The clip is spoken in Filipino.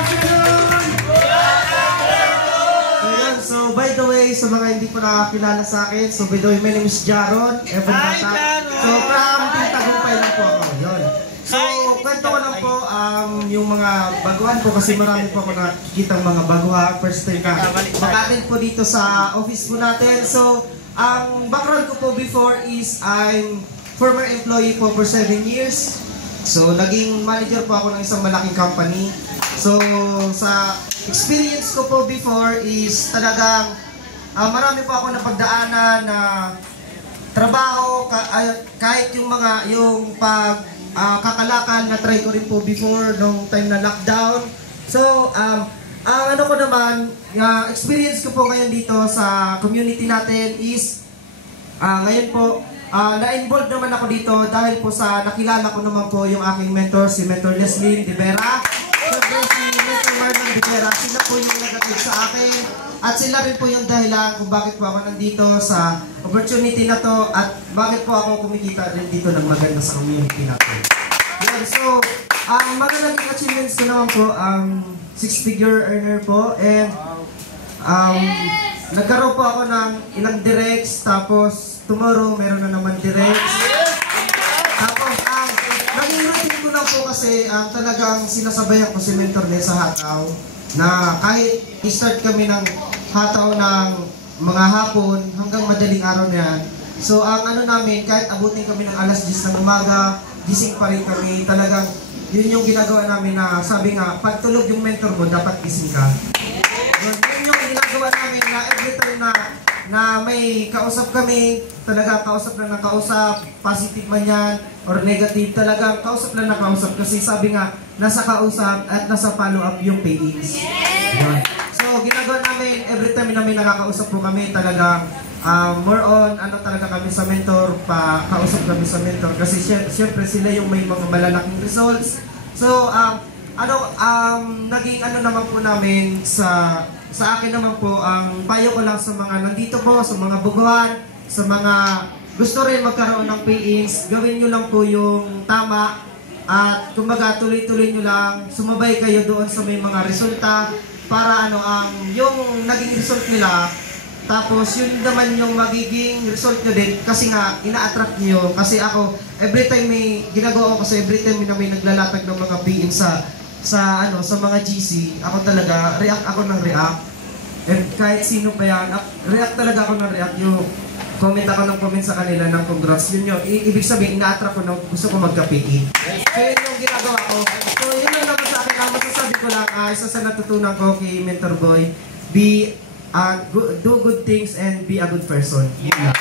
afternoon! So by the way, sa mga hindi po nakakilala sa akin, so by the way, my name is Jaron. Evan Bata. So from Team Tagumpay lang po ako. Yun. So, kwento ko lang po yung mga baguhan po kasi marami po ako nakikita mga baguhan. First time ka makatin po dito sa office po natin. So, ang background ko po before is I'm former employee po for 7 years. So, naging manager po ako ng isang malaking company. So, sa experience ko po before is talagang marami po ako napagdaanan na trabaho, kahit yung kakalakal na try ko rin po before nung time na lockdown. So, ang ano ko naman, experience ko po ngayon dito sa community natin is ngayon po, na-involved naman ako dito dahil po sa nakilala ko naman po yung aking mentor, si Mentor Leslie De Vera. Siyempre si Mentor Marlon De Vera, sila po yung nag-atid sa akin. At sila rin po yung dahilan kung bakit po ako nandito sa opportunity na to at bakit po ako kumikita rin dito ng maganda sa community natin. Yan, so, ang mga naging achievements ko naman po, 6-figure earner po, and nagkaroon po ako ng ilang directs, tapos tomorrow meron na naman directs. Tapos, naging routine ko lang po kasi talagang sinasabayan ko si Mentor Nessa Hataw na kahit i-start kami ng hataw ng mga hapon hanggang madaling araw na yan. So, ang ano namin, kahit abutin kami ng alas 10 ng umaga, gising pa rin kami. Talagang, yun yung ginagawa namin na sabi nga, pag tulog yung mentor mo, dapat gising ka. Yun yung ginagawa namin na every time na may kausap kami, talaga kausap lang na kausap, positive man yan, or negative, talaga kausap lang na kausap. Kasi sabi nga, nasa kausap at nasa follow-up yung pay-ins. So, ginagawa namin, every time na may nakakausap po kami, talaga more on, talaga kami sa mentor, kausap kami sa mentor. Kasi syempre sila yung may mga malalaking results. So, naging naman po namin sa akin naman po, ang payo ko lang sa mga nandito po, sa mga buguhan, sa mga gusto rin magkaroon ng pay-ins, gawin nyo lang po yung tama at kumbaga tuloy-tuloy nyo lang, sumabay kayo doon sa may mga resulta para yung naging result nila, tapos yun naman yung magiging result nyo din kasi nga ina-attract nyo. Kasi ako, every time may ginagawa ko kasi every time na may naglalatag ng mga pay-ins sa mga GC, ako talaga, react ako ng react. And kahit sino pa yan, react talaga ako ng react. Yung comment ako ng comment sa kanila ng congrats. Yun yung, ibig sabihin, ina-attract ko na gusto ko magka-PE. So yun yung ginagawa ko. So yun lang naman sa akin. Ang masasabi ko lang, isa sa natutunan ko kay Mentor Boy, do good things and be a good person. Yun lang.